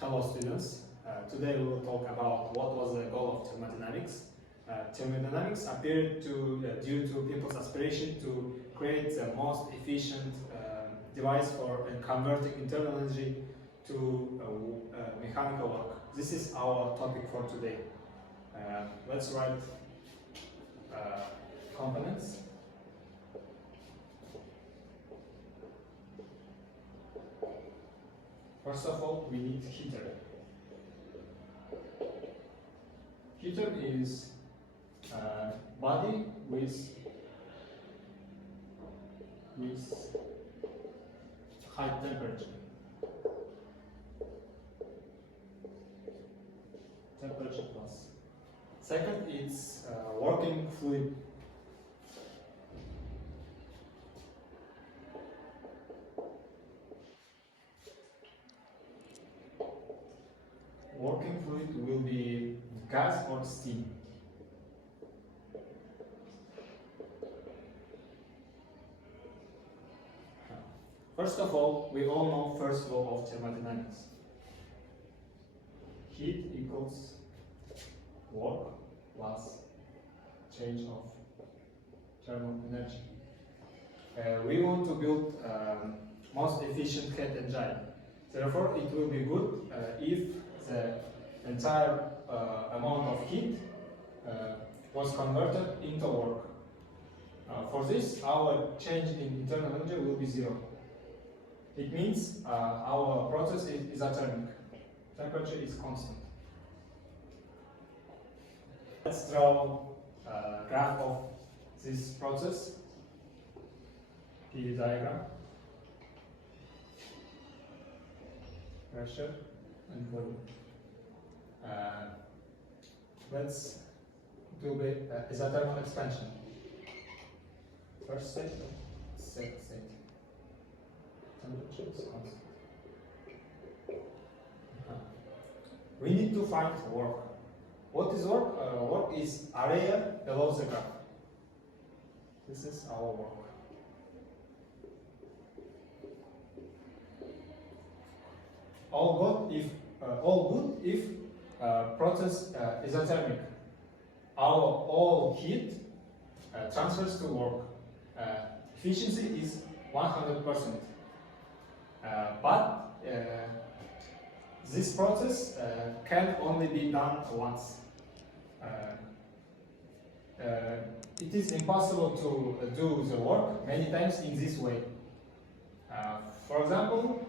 Hello students, today we will talk about what was the goal of thermodynamics. Thermodynamics appeared due to people's aspiration to create the most efficient device for converting internal energy to mechanical work. This is our topic for today. Let's write components. First of all, we need heater. Heater is a body with high temperature. Temperature plus. Second, it's working fluid. Working fluid will be gas or steam. First of all, we all know first law of thermodynamics. Heat equals work plus change of thermal energy. We want to build most efficient heat engine. Therefore, it will be good if the entire amount of heat was converted into work. For this, our change in internal energy will be zero. It means our process is isothermic. Temperature is constant. Let's draw a graph of this process. PV diagram. Pressure and volume. Let's do the isothermal expansion. First state, second state. Temperature is constant. We need to find work. What is work? Work is area below the graph. This is our work. All good if process isothermic. All heat transfers to work. Efficiency is 100%. But this process can only be done once. It is impossible to do the work many times in this way. For example,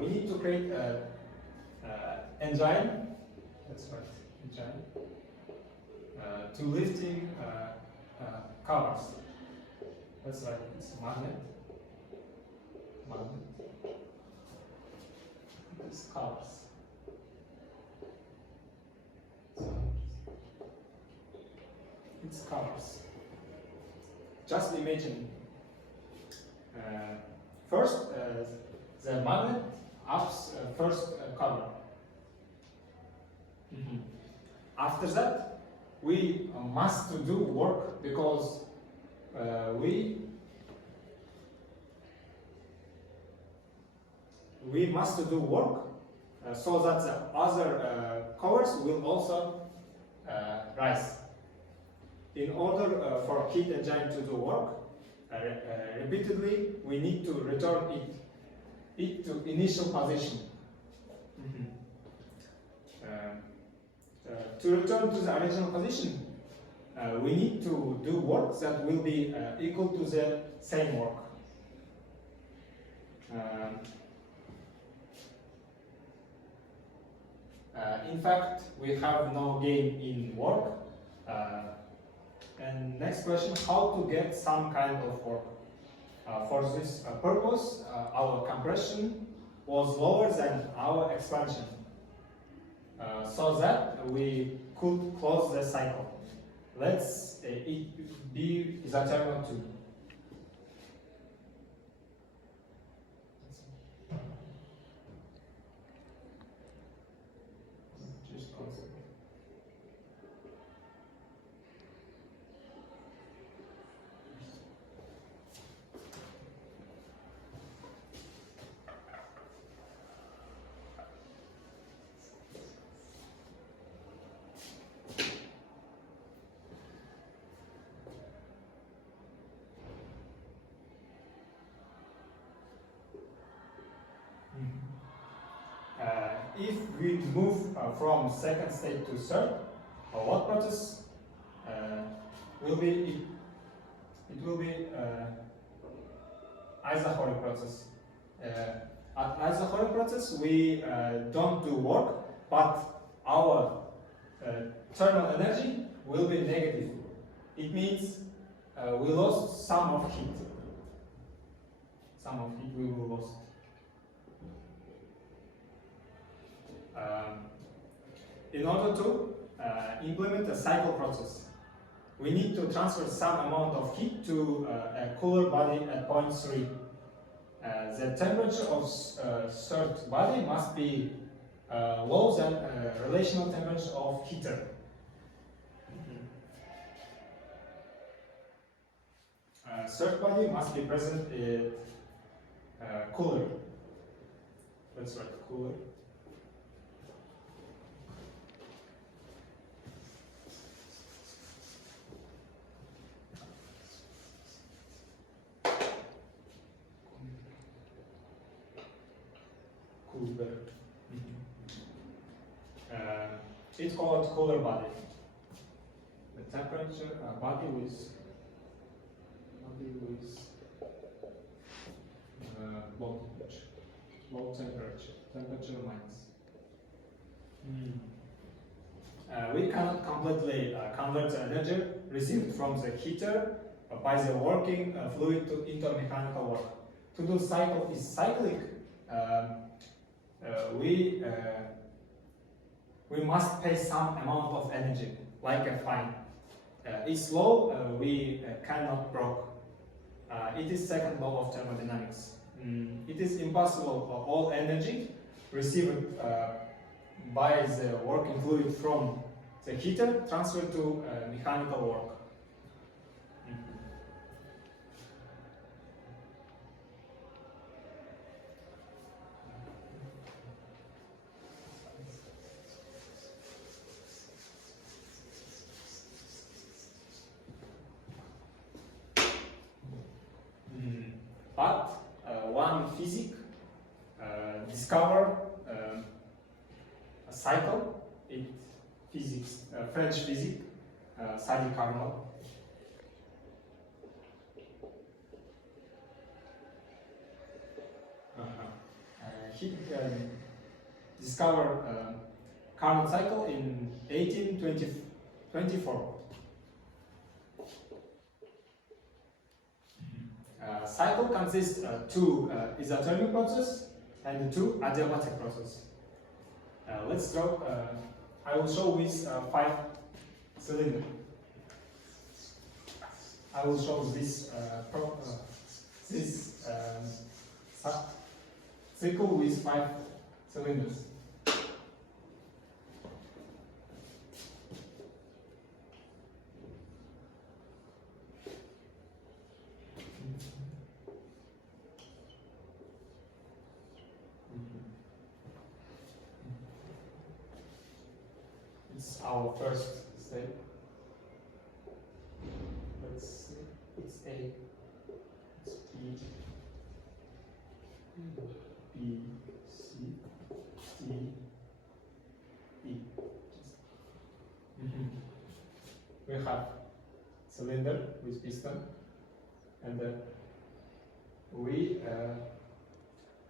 we need to create an engine. That's right, engine to lifting cars. That's right, it's magnet. It's cars. It's cars. Just imagine. First, the magnet ups first cover. After that, we must do work because we must do work so that the other covers will also rise. In order for heat engine to do work repeatedly, we need to return it to initial position. To return to the original position, we need to do work that will be equal to the same work. In fact, we have no gain in work. And next question, how to get some kind of work? For this purpose, our compression was lower than our expansion, so that we could close the cycle. Let's it be isothermal too. if we move from second state to third, what process will be? It will be isochoric process. At isochoric process, we don't do work, but our thermal energy will be negative. It means we lost some of heat. Some of heat we will lose. In order to implement a cycle process, we need to transfer some amount of heat to a cooler body at point 3. The temperature of third body must be lower than relational temperature of heater. Third body must be present at cooler. Let's write cooler. Cooler. It's called cooler body. The temperature body with low temperature. Low temperature minus. We cannot completely convert the energy received from the heater by the working fluid into mechanical work. To do cycle is cyclic, we must pay some amount of energy, like a fine. It's low, we cannot broke. It is second law of thermodynamics. It is impossible for all energy received by the working fluid from the heater transferred to mechanical work. But one physic discovered a cycle in physics, French physics, Carnot. He discovered Carnot cycle in 1824. Cycle consists of two isothermic process and two adiabatic process. Let's draw. I will show with 5 cylinder. I will show this cycle with 5 cylinders. It's our first step. Let's see. It's A. It's B. B, C, D, E. We have cylinder with piston, and we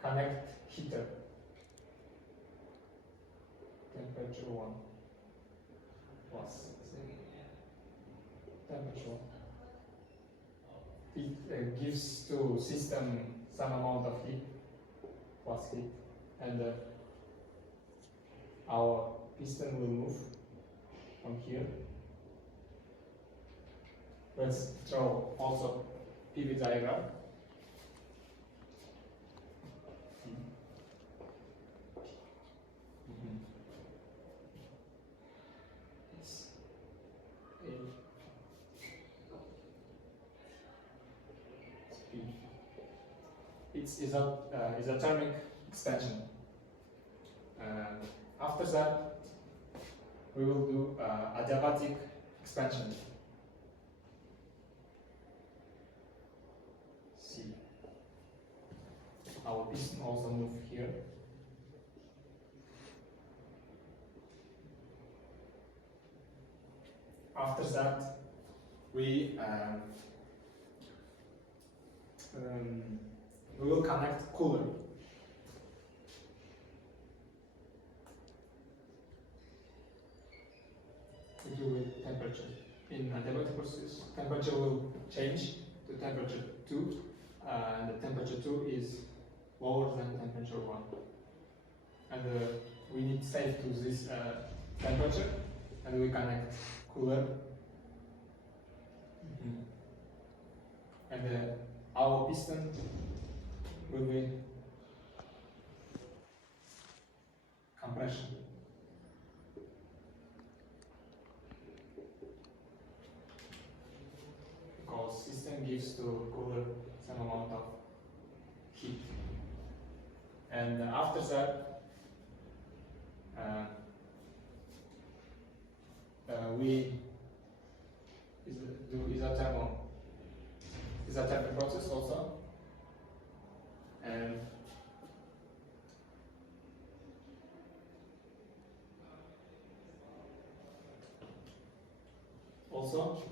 connect heater. Temperature 1 plus temperature. It gives to system some amount of heat plus heat, and our piston will move from here. Let's draw also PV diagram. It's isothermic expansion. After that, we will do adiabatic expansion. C. Our piston also move here. after that, we will connect cooler. It will be temperature. In adiabatic process, temperature will change to temperature 2, and the temperature 2 is lower than temperature 1. And we need save to this temperature, and we connect cooler. And our piston will be compression. Because system gives to cooler some amount of heat. And after that, we do isothermal process also, and also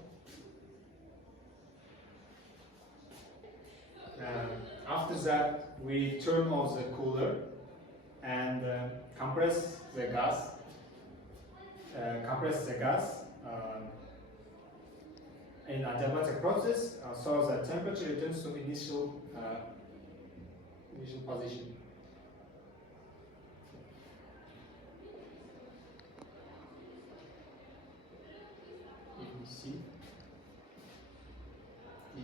after that we turn off the cooler and compress the gas. In adiabatic process, so the temperature returns to initial position. You see E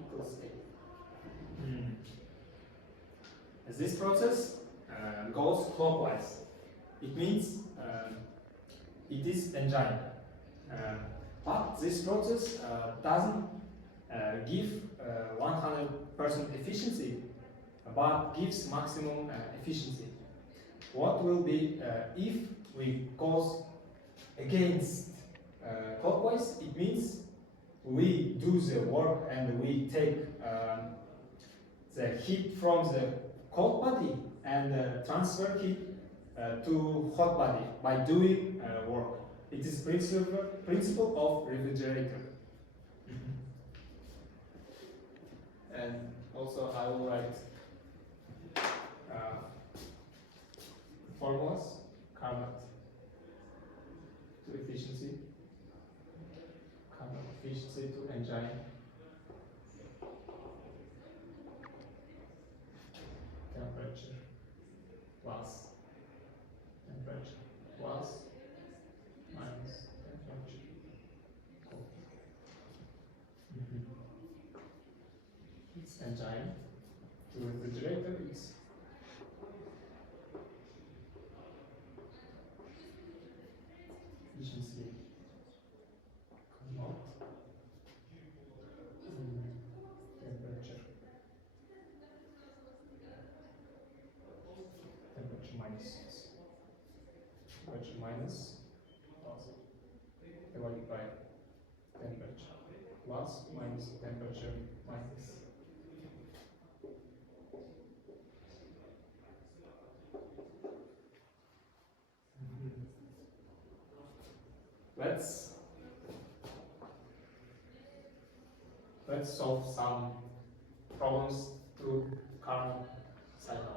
equals A. This process goes clockwise. It means it is engine. But this process doesn't give 100% efficiency, but gives maximum efficiency. What will be if we goes against clockwise? It means we do the work and we take the heat from the cold body and transfer heat to hot body by doing work. It is principle of refrigerator. And also I will write formulas, Carnot to efficiency, Carnot efficiency to engine, temperature plus minus temperature. It's engine to refrigerator. It's efficiency Carnot temperature minus divided by temperature plus minus temperature minus. Let's solve some problems through Carnot cycle.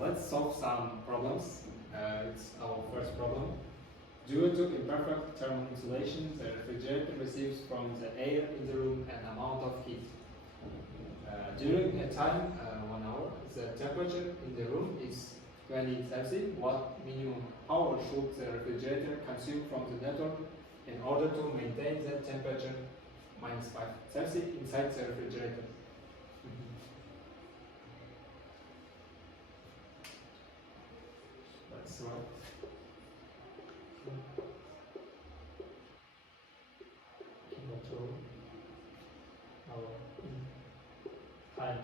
Let's solve some problems. It's our first problem. Due to imperfect thermal insulation, the refrigerator receives from the air in the room an amount of heat. During a time 1 hour, the temperature in the room is 20 Celsius. What minimum power should the refrigerator consume from the network in order to maintain the temperature minus 5 Celsius inside the refrigerator? That's right. Our time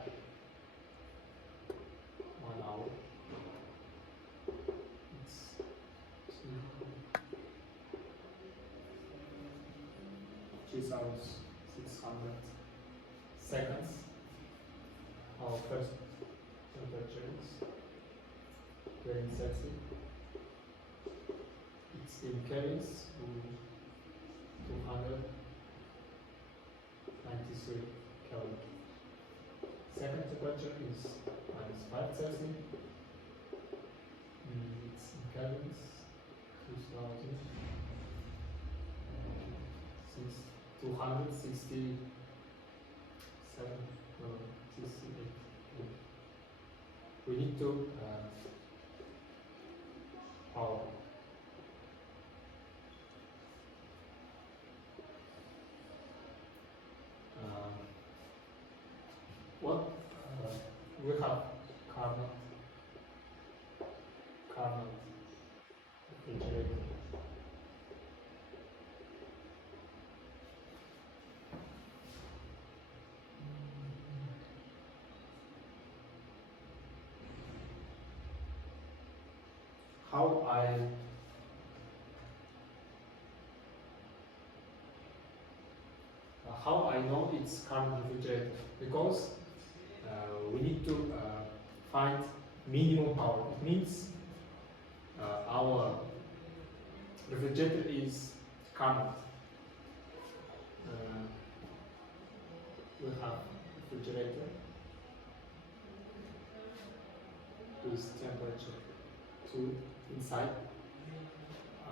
3600 seconds. Our first temperature is very sexy. It's in Kelvins to 293 Kelvin. Second temperature is -5 Celsius. It's in Kelvins, 267, no, 68. We need to power. What we have Carnot refrigerator. How I know it's Carnot refrigerator? Because we need to find minimum power. It means our refrigerator is Carnot. We have refrigerator with temperature 2 inside,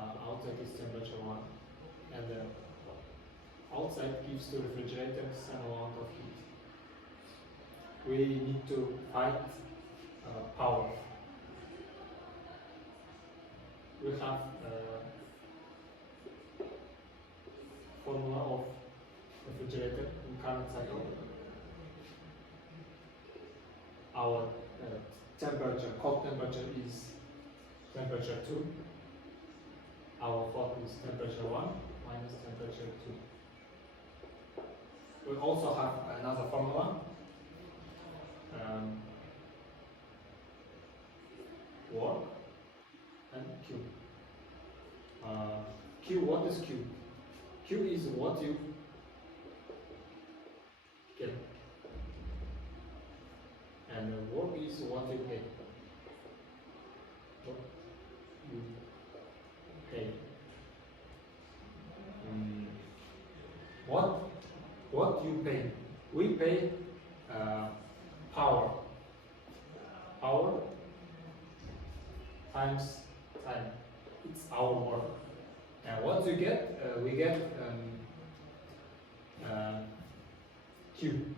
outside is temperature 1, and outside gives the refrigerator some amount of heat. We need to find power. We have formula of refrigerator in Carnot cycle. Our temperature, cold temperature is temperature 2. Our hot is temperature 1 minus temperature 2. We also have another formula. Work and Q. Q, what is Q? Q is what you get. And work is what you pay. What you pay. What you pay? We pay power. Power times time. It's our work. And what you get? We get Q.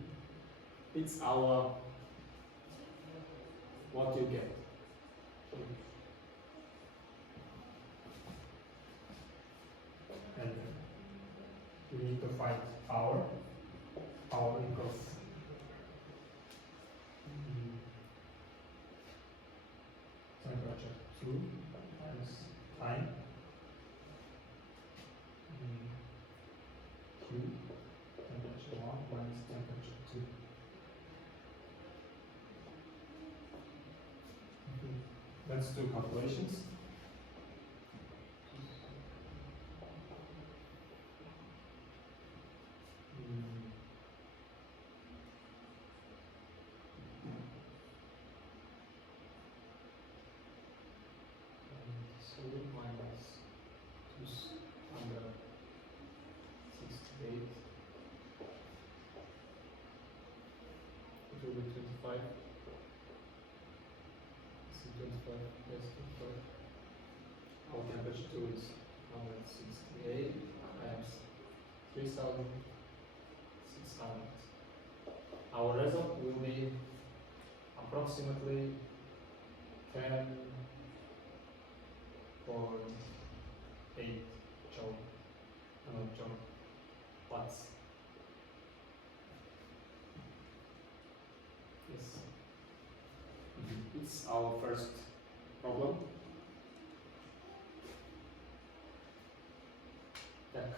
It's our what you get. And we need to find power. Power equals temperature 2 times time. Q, temperature 1 minus temperature 2. Let's do calculations. So minus 268. It will be 25. 25 plus 25. Our temperature 2 is 168 times 3,600. Our result will be approximately 10.8 joule, watts. Yes. It's our first problem. Так.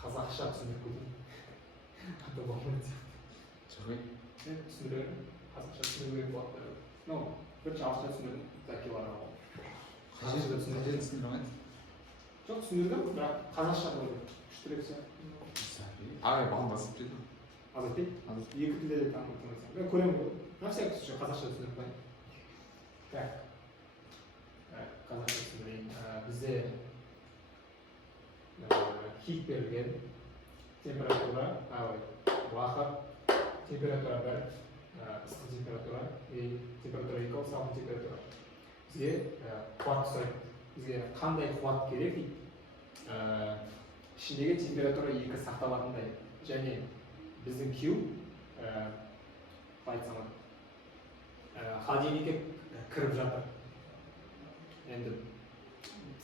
Қазақша түсіндіріп көрейін. Аты болмайды. Sorry? Түсіндірем. Қазақша түсіндіруге болады. Ну, бірінші ағылшынша түсіндірдім. Так, килограмм. Қажет түсіндірмеді. жоқ түсіндірдім бірақ қазақша болды күштірек сияқты маған басып деді азатпен екі тілде де танытсам мен көремін ғой на всякий случай қазақша түсіндіріп қояйын так қазақша түсіндірейін бізде хит берілген температура уақыт температура бір ыстық температура и температура екі ол салқын температура бізге қуат сұрайды бізге қандай қуат керек дейді ішіндегі температура екі сақталатындай және біздің Q қалай айтсам холодильникке кіріп жатыр енді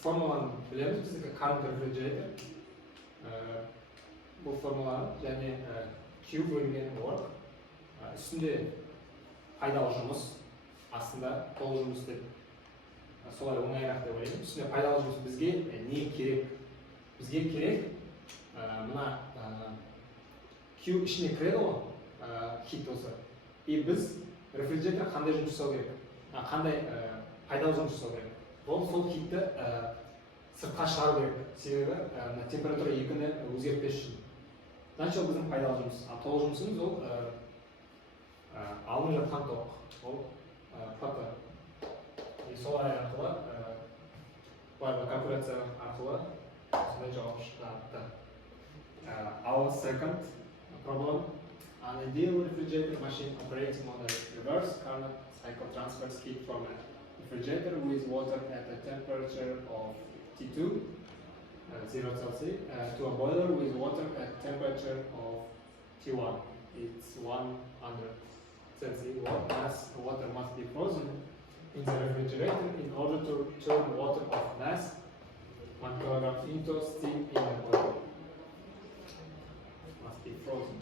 формуланы білеміз біздікі Carnot рефрижератор бұл формуланы және Q бөлінген ор үстінде пайдалы жұмыс астында толық жұмыс деп солай оңайырақ деп ойлаймын үстінде пайдалы жұмыс бізге не керек бізге керек мына Q ішіне кіреді ғой хит осы и біз рефрижератор қандай жұмыс жасау керек қандай пайдалы жұмыс жасау керек ол сол хитті сыртқа шығару керек себебі температура екіні өзгертпес үшін значит ол біздің пайдалы жұмыс ал толық жұмысымыз ол алынып жатқан ток ол ПТ и сол арқылы барлық калькуляция арқылы осындай жауап шығарды our second problem an ideal refrigerator machine operating on a reverse Carnot cycle transfers heat from a refrigerator with water at a temperature of T2 0 Celsius to a boiler with water at temperature of T1 it's 100 Celsius water must be frozen in the refrigerator in order to turn water of mass 1 kilogram into steam in the boiler must be frozen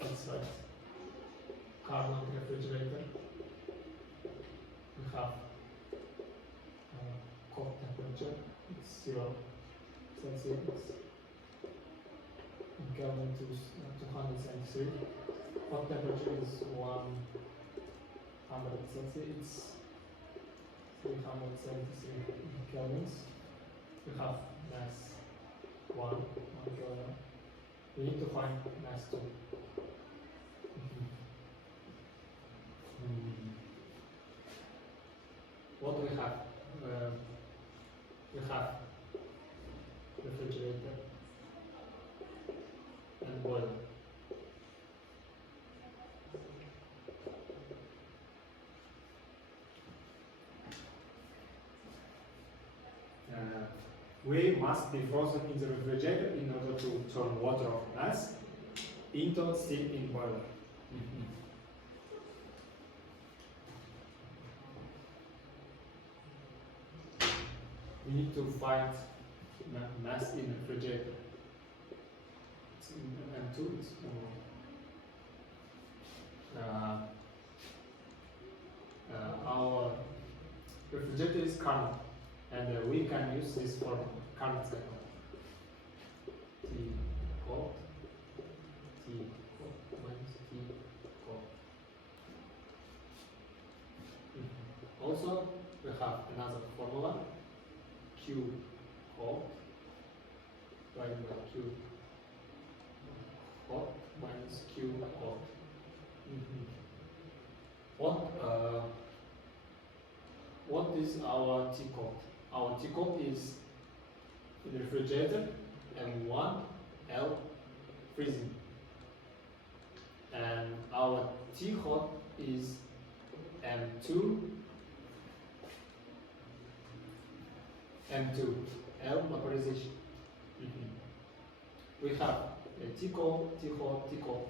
That's right. Carnot refrigerator. We have cold temperature. It's 0 Celsius. In Kelvin to 273. Hot temperature is 100 Celsius. It's 373 kelvins. We have mass 1 kilogram. We need to find mass 2. What do we have? We have refrigerator and boiler. We must be frozen in the refrigerator in order to turn water of mass into steam in boiler. We need to find mass in refrigerator. It's M2. It's our refrigerator is Carnot, and we can use this for Carnot cycle. T hot, minus T hot. Also, we have another formula. Q hot divided by Q hot minus Q hot. What is our T code? Our T code is in the refrigerator M1 L freezing, and our T hot is M2 L vaporization. We have a T cold, T hot, T cold,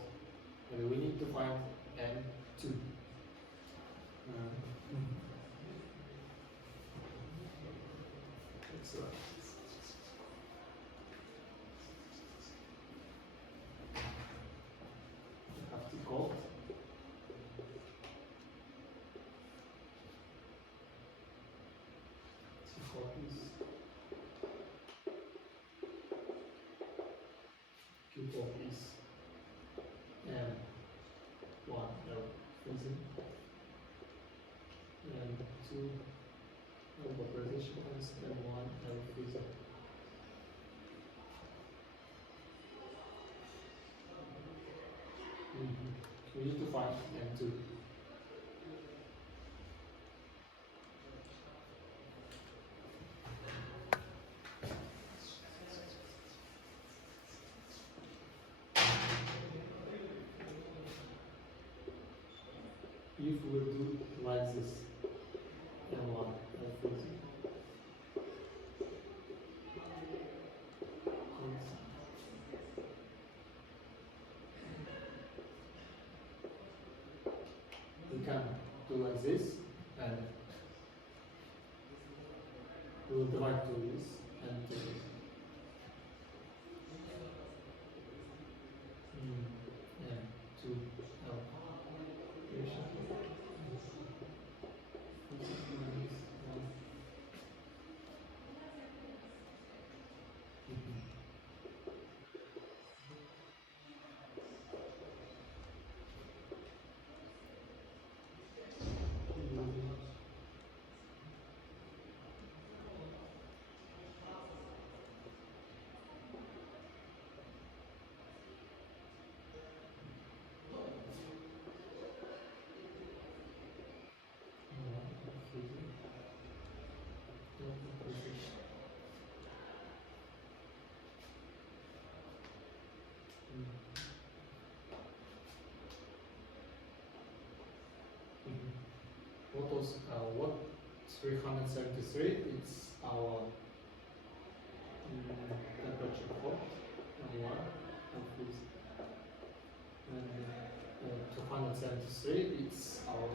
and we need to find M2. Excellent. We have T cold, default is M1 L freezing, M2 L vaporization times M1 L freezing. We need to find M2. If we do like this, M1 L freezing, we can do like this, and we will divide to this and to this. And to L ratio. What was what 373? It's our temperature code, L1, and 273. It's our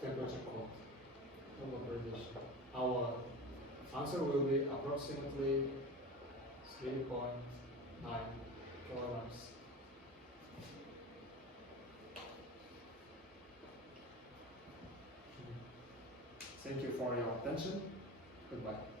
temperature code of vaporization. Our answer will be approximately 3.9 kilograms. Thank you for your attention. Goodbye.